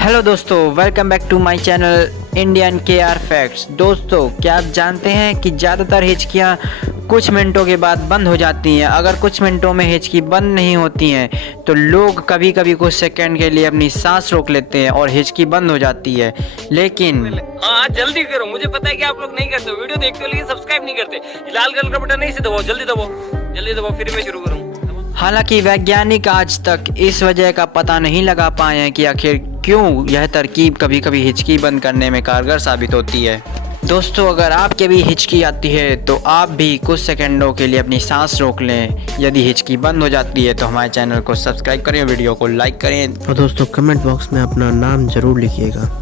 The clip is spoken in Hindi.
हेलो दोस्तों, welcome back to my channel Indian KR facts. दोस्तों, क्या आप जानते हैं कि ज़्यादातर हिचकियाँ कुछ मिनटों के बाद बंद हो जाती हैं। अगर कुछ मिनटों में हिचकी बंद नहीं होती हैं तो लोग कभी कभी कुछ सेकंड के लिए अपनी सांस रोक लेते हैं और हिचकी बंद हो जाती है। लेकिन हाँ, जल्दी करो। मुझे पता है कि आप लोग नहीं करते, वीडियो देखते हो लेकिन सब्सक्राइब नहीं करते। लाल कलर का बटन नहीं से दबाओ, जल्दी दबाओ, फिर मैं शुरू करूँ। हालांकि वैज्ञानिक आज तक इस वजह का पता नहीं लगा पाए हैं कि आखिर क्यों यह तरकीब कभी कभी हिचकी बंद करने में कारगर साबित होती है। दोस्तों, अगर आपके भी हिचकी आती है तो आप भी कुछ सेकंडों के लिए अपनी सांस रोक लें। यदि हिचकी बंद हो जाती है तो हमारे चैनल को सब्सक्राइब करें, वीडियो को लाइक करें और दोस्तों कमेंट बॉक्स में अपना नाम ज़रूर लिखिएगा।